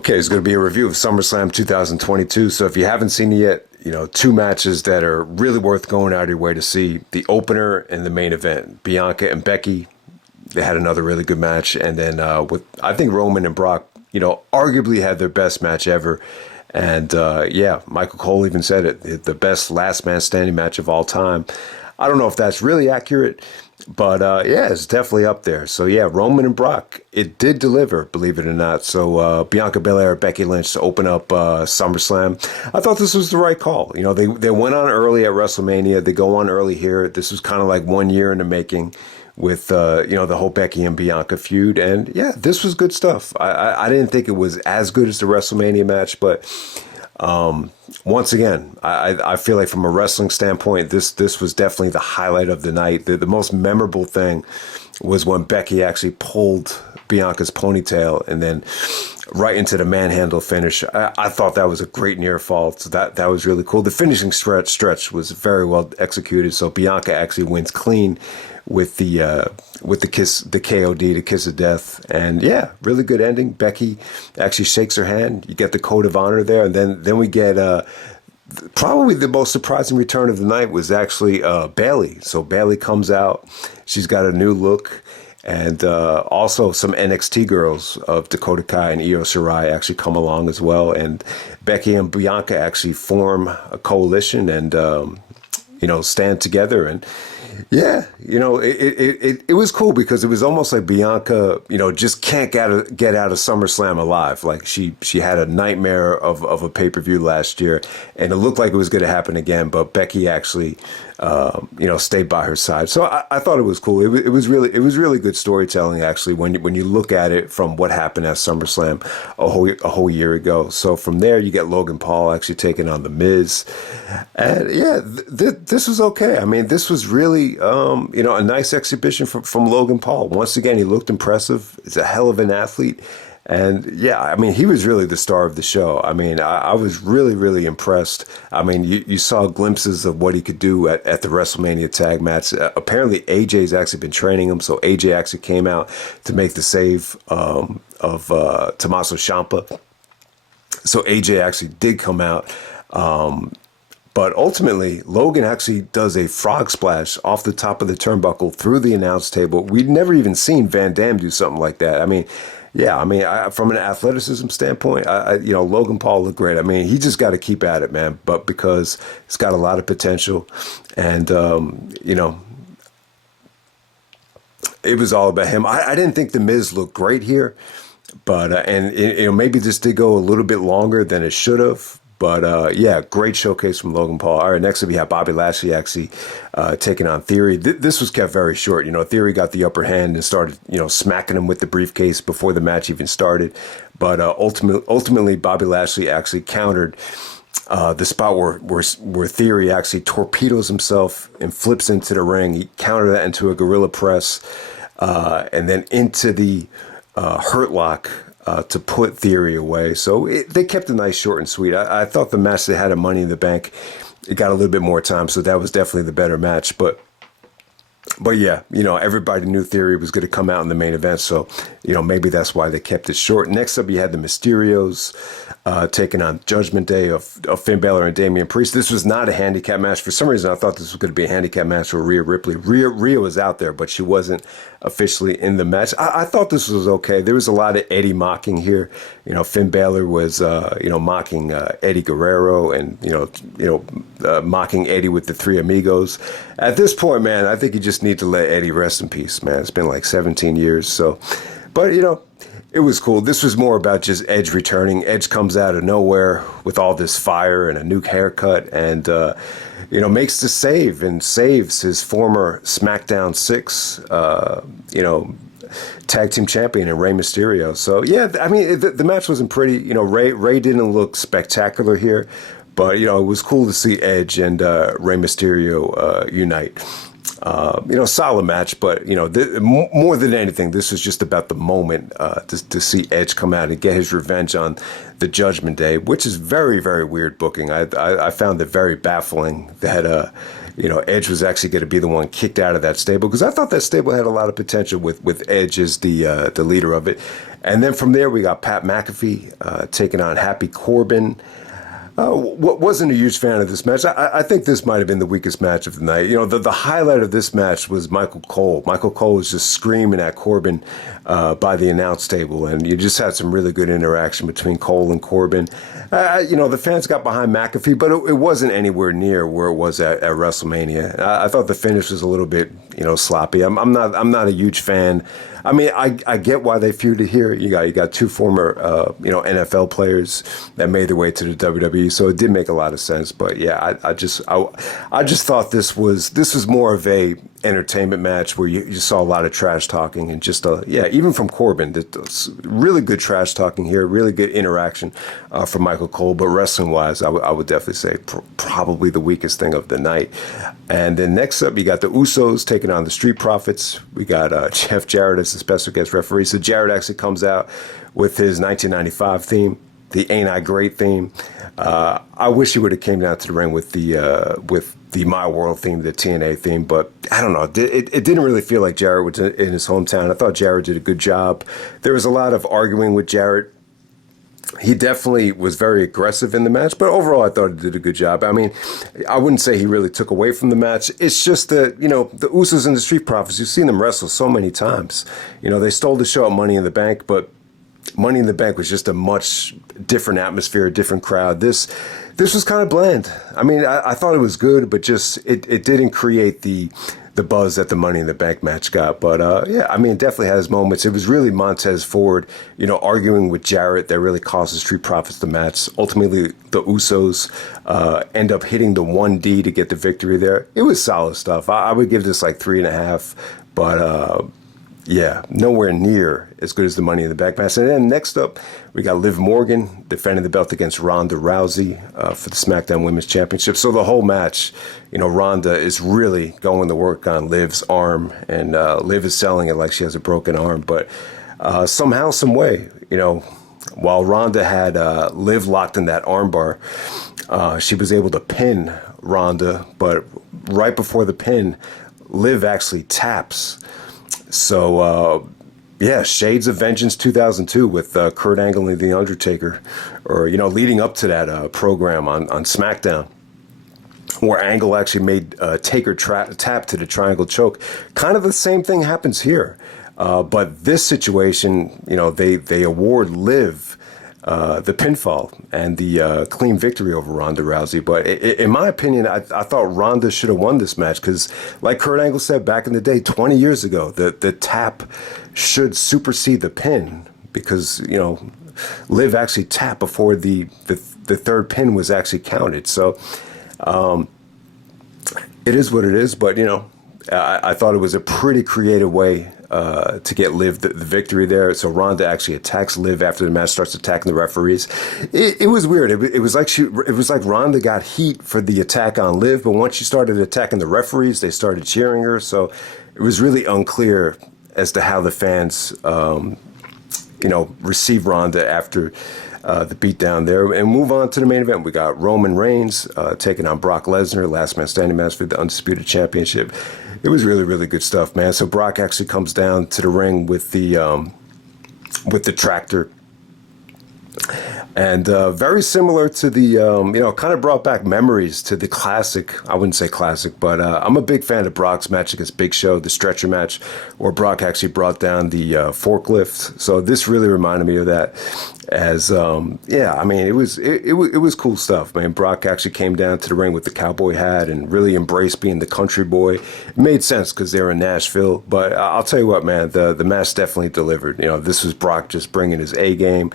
Okay, it's going to be a review of SummerSlam 2022. So if you haven't seen it yet, two matches that are really worth going out of your way to see. The opener and the main event. Bianca and Becky, they had another really good match. And then with I think Roman and Brock, arguably had their best match ever. And Michael Cole even said it, the best last man standing match of all time. I don't know if that's really accurate, but it's definitely up there. So Roman and Brock, it did deliver, believe it or not. So Bianca Belair, Becky Lynch to open up SummerSlam. I thought this was the right call. They went on early at WrestleMania. They go on early here. This was kind of like 1 year in the making with the whole Becky and Bianca feud. And this was good stuff. I didn't think it was as good as the WrestleMania match, but once again, I feel like from a wrestling standpoint, this was definitely the highlight of the night. The most memorable thing was when Becky actually pulled Bianca's ponytail and then right into the manhandle finish. I thought that was a great near fall. So that was really cool. The finishing stretch was very well executed. So Bianca actually wins clean with the kiss, the KOD, the kiss of death. And really good ending. Becky actually shakes her hand. You get the code of honor there. And then we get probably the most surprising return of the night was actually Bayley. So Bayley comes out. She's got a new look. And also some NXT girls of Dakota Kai and Io Shirai actually come along as well. And Becky and Bianca actually form a coalition and, stand together. And it was cool because it was almost like Bianca, just can't get out of SummerSlam alive. Like she had a nightmare of a pay-per-view last year, and it looked like it was going to happen again. But Becky actually, stayed by her side. So I thought it was cool. It was really good storytelling actually when you look at it from what happened at SummerSlam a whole year ago. So from there you get Logan Paul actually taking on The Miz, and this was okay. I mean, this was really a nice exhibition from Logan Paul. Once again, he looked impressive. He's a hell of an athlete. And he was really the star of the show. I mean, I was really, really impressed. I mean, you saw glimpses of what he could do at the WrestleMania tag match. Apparently, AJ's actually been training him. So AJ actually came out to make the save of Tommaso Ciampa. So AJ actually did come out. But ultimately, Logan actually does a frog splash off the top of the turnbuckle through the announce table. We'd never even seen Van Dam do something like that. From an athleticism standpoint, Logan Paul looked great. I mean, he just got to keep at it, man. But because he's got a lot of potential, and it was all about him. I didn't think The Miz looked great here, but maybe this did go a little bit longer than it should have. But, great showcase from Logan Paul. All right, next up we have Bobby Lashley actually taking on Theory. This was kept very short. Theory got the upper hand and started, smacking him with the briefcase before the match even started. But ultimately, Bobby Lashley actually countered the spot where Theory actually torpedoes himself and flips into the ring. He countered that into a gorilla press and then into the Hurt Lock. To put Theory away. So they kept it nice, short, and sweet. I thought the match they had at Money in the Bank, it got a little bit more time, so that was definitely the better match. But everybody knew Theory was going to come out in the main event, so, maybe that's why they kept it short. Next up, you had the Mysterios taking on Judgment Day of Finn Balor and Damian Priest. This was not a handicap match. For some reason, I thought this was going to be a handicap match with Rhea Ripley. Rhea was out there, but she wasn't officially in the match. I thought this was okay. There was a lot of Eddie mocking here. Finn Balor was, mocking Eddie Guerrero and, mocking Eddie with the Three Amigos. At this point, man, I think you just need to let Eddie rest in peace, man. It's been like 17 years. So, but, it was cool. This was more about just Edge returning. Edge comes out of nowhere with all this fire and a new haircut and, makes the save and saves his former SmackDown 6, tag team champion and Rey Mysterio. So, the match wasn't pretty. Rey didn't look spectacular here, but, it was cool to see Edge and Rey Mysterio unite. Solid match, but more than anything, this was just about the moment to see Edge come out and get his revenge on the Judgment Day, which is very, very weird booking. I found it very baffling that Edge was actually going to be the one kicked out of that stable, because I thought that stable had a lot of potential with Edge as the leader of it. And then from there we got Pat McAfee taking on Happy Corbin. Wasn't a huge fan of this match. I think this might have been the weakest match of the night. The highlight of this match was Michael Cole. Michael Cole was just screaming at Corbin by the announce table, and you just had some really good interaction between Cole and Corbin. The fans got behind McAfee, but it wasn't anywhere near where it was at WrestleMania. I thought the finish was a little bit, sloppy. I'm not a huge fan. I mean, I get why they feuded here. You got two former, NFL players that made their way to the WWE, so it did make a lot of sense. But yeah, I just thought this was more of a entertainment match where you saw a lot of trash talking and just even from Corbin, really good trash talking here, really good interaction from Michael Cole. But wrestling wise, I would definitely say probably the weakest thing of the night. And then next up, you got the Usos taking on the Street Profits. We got Jeff Jarrett as the special guest referee. So Jarrett actually comes out with his 1995 theme, the Ain't I Great theme. I wish he would have came down to the ring with the My World theme, the TNA theme, but I don't know. It didn't really feel like Jarrett was in his hometown. I thought Jarrett did a good job. There was a lot of arguing with Jarrett. He definitely was very aggressive in the match, but overall I thought he did a good job. I mean, I wouldn't say he really took away from the match. It's just that, the Usos and the Street Profits, you've seen them wrestle so many times. They stole the show at Money in the Bank, but Money in the Bank was just a much different atmosphere, a different crowd. This was kind of bland. I mean, I thought it was good, but just it didn't create the buzz that the Money in the Bank match got. But I mean, it definitely has moments. It was really Montez Ford, arguing with Jarrett that really cost the Street Profits the match. Ultimately, the Usos end up hitting the 1D to get the victory there. It was solid stuff. I would give this like 3.5, but nowhere near as good as the Money in the Bank match. And then next up, we got Liv Morgan defending the belt against Ronda Rousey for the SmackDown Women's Championship. So the whole match, Ronda is really going to work on Liv's arm, and Liv is selling it like she has a broken arm. But somehow, some way, while Ronda had Liv locked in that armbar, she was able to pin Ronda. But right before the pin, Liv actually taps. So, Shades of Vengeance 2002 with Kurt Angle and The Undertaker, or, leading up to that program on SmackDown, where Angle actually made Taker tap to the triangle choke. Kind of the same thing happens here. But this situation, they award Liv the pinfall and the clean victory over Ronda Rousey. But in my opinion, I thought Ronda should have won this match because, like Kurt Angle said back in the day, 20 years ago, the tap should supersede the pin because, Liv actually tapped before the third pin was actually counted. So it is what it is. But, I thought it was a pretty creative way to get Liv the victory there. So Ronda actually attacks Liv after the match, starts attacking the referees. It was weird. It was like Ronda got heat for the attack on Liv, but once she started attacking the referees, they started cheering her. So it was really unclear as to how the fans, receive Ronda after the beatdown there. And move on to the main event. We got Roman Reigns taking on Brock Lesnar, last man standing match for the Undisputed Championship. It was really, really good stuff, man. So Brock actually comes down to the ring with the tractor. And very similar to the, kind of brought back memories to the classic. I wouldn't say classic, but I'm a big fan of Brock's match against Big Show, the stretcher match, where Brock actually brought down the forklift. So this really reminded me of that. As it was cool stuff, man. Brock actually came down to the ring with the cowboy hat and really embraced being the country boy. It made sense because they were in Nashville. But I'll tell you what, man, the match definitely delivered. This was Brock just bringing his A game.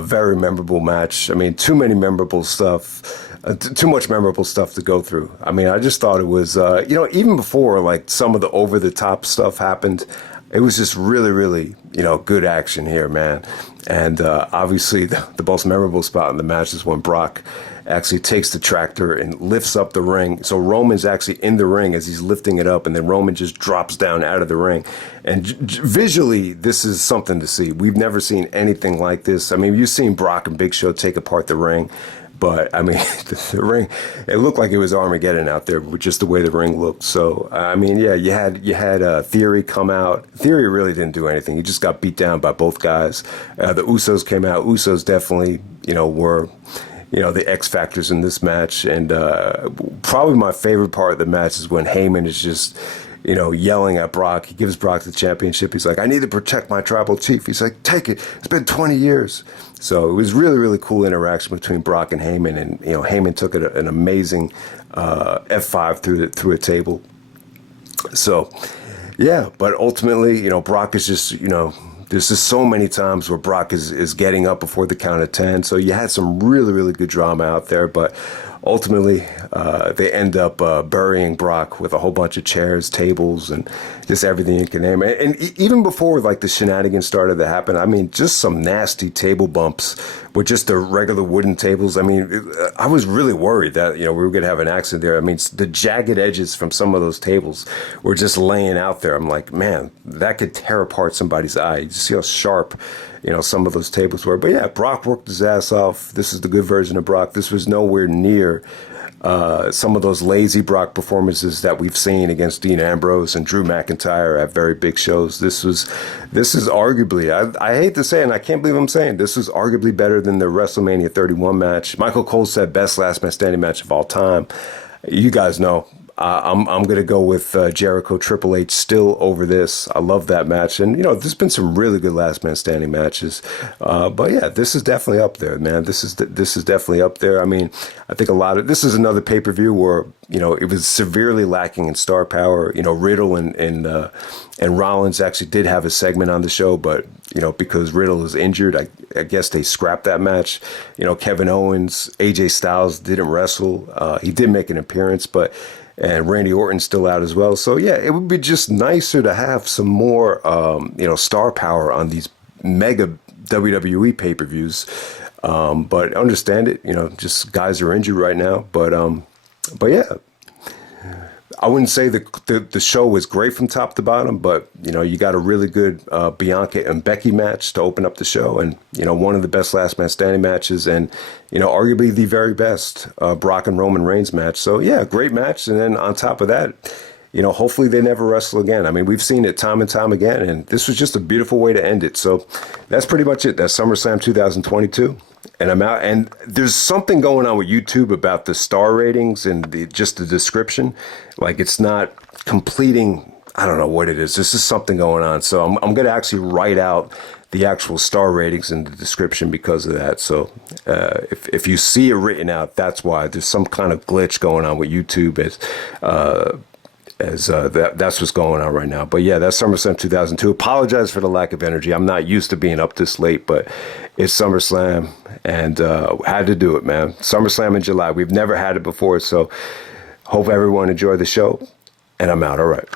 Very memorable match. I mean, too much memorable stuff to go through. I mean, I just thought it was, even before like some of the over the top stuff happened, it was just really, really, good action here, man. And obviously, the most memorable spot in the match is when Brock actually takes the tractor and lifts up the ring. So Roman's actually in the ring as he's lifting it up, and then Roman just drops down out of the ring. And visually, this is something to see. We've never seen anything like this. I mean, you've seen Brock and Big Show take apart the ring, but I mean, the ring, it looked like it was Armageddon out there with just the way the ring looked. So, I mean, yeah, you had Theory come out. Theory really didn't do anything. He just got beat down by both guys. The Usos came out. Usos definitely, were the X factors in this match. And probably my favorite part of the match is when Heyman is just, yelling at Brock. He gives Brock the championship. He's like, I need to protect my tribal chief. He's like, take it. It's been 20 years. So it was really, really cool interaction between Brock and Heyman. And, Heyman took an amazing F5 through a table. So, yeah, but ultimately, Brock is just, there's just so many times where Brock is getting up before the count of 10. So you had some really, really good drama out there. But ultimately, they end up burying Brock with a whole bunch of chairs, tables, and just everything you can name. And even before like the shenanigans started to happen, I mean, just some nasty table bumps with just the regular wooden tables. I mean, I was really worried that, we were going to have an accident there. I mean, the jagged edges from some of those tables were just laying out there. I'm like, man, that could tear apart somebody's eye. You see how sharp, some of those tables were. But yeah, Brock worked his ass off. This is the good version of Brock. This was nowhere near some of those lazy Brock performances that we've seen against Dean Ambrose and Drew McIntyre at very big shows. This is arguably, I hate to say it, and I can't believe I'm saying, this is arguably better than the WrestleMania 31 match. Michael Cole said best last man standing match of all time. You guys know. I'm going to go with Jericho Triple H still over this. I love that match. And, there's been some really good last man standing matches. But yeah, this is definitely up there, man. This is definitely up there. I mean, I think this is another pay-per-view where, it was severely lacking in star power. Riddle and Rollins actually did have a segment on the show, but, because Riddle is injured, I guess they scrapped that match. Kevin Owens, AJ Styles didn't wrestle. He did make an appearance, and Randy Orton's still out as well. So, yeah, it would be just nicer to have some more, star power on these mega WWE pay-per-views. But understand it, just guys are injured right now. But yeah, I wouldn't say the show was great from top to bottom, but, you got a really good Bianca and Becky match to open up the show, and, one of the best last man standing matches, and, arguably the very best Brock and Roman Reigns match. So, yeah, great match. And then on top of that, hopefully they never wrestle again. I mean, we've seen it time and time again, and this was just a beautiful way to end it. So that's pretty much it. That's SummerSlam 2022. And I'm out. And there's something going on with YouTube about the star ratings and just the description. Like, it's not completing. I don't know what it is. This is something going on. So I'm going to actually write out the actual star ratings in the description because of that. So if you see it written out, that's why. There's some kind of glitch going on with YouTube that's what's going on right now. But yeah, that's SummerSlam 2002. Apologize for the lack of energy. I'm not used to being up this late, but it's SummerSlam, and had to do it, man. SummerSlam in July. We've never had it before, so hope everyone enjoyed the show, and I'm out. All right.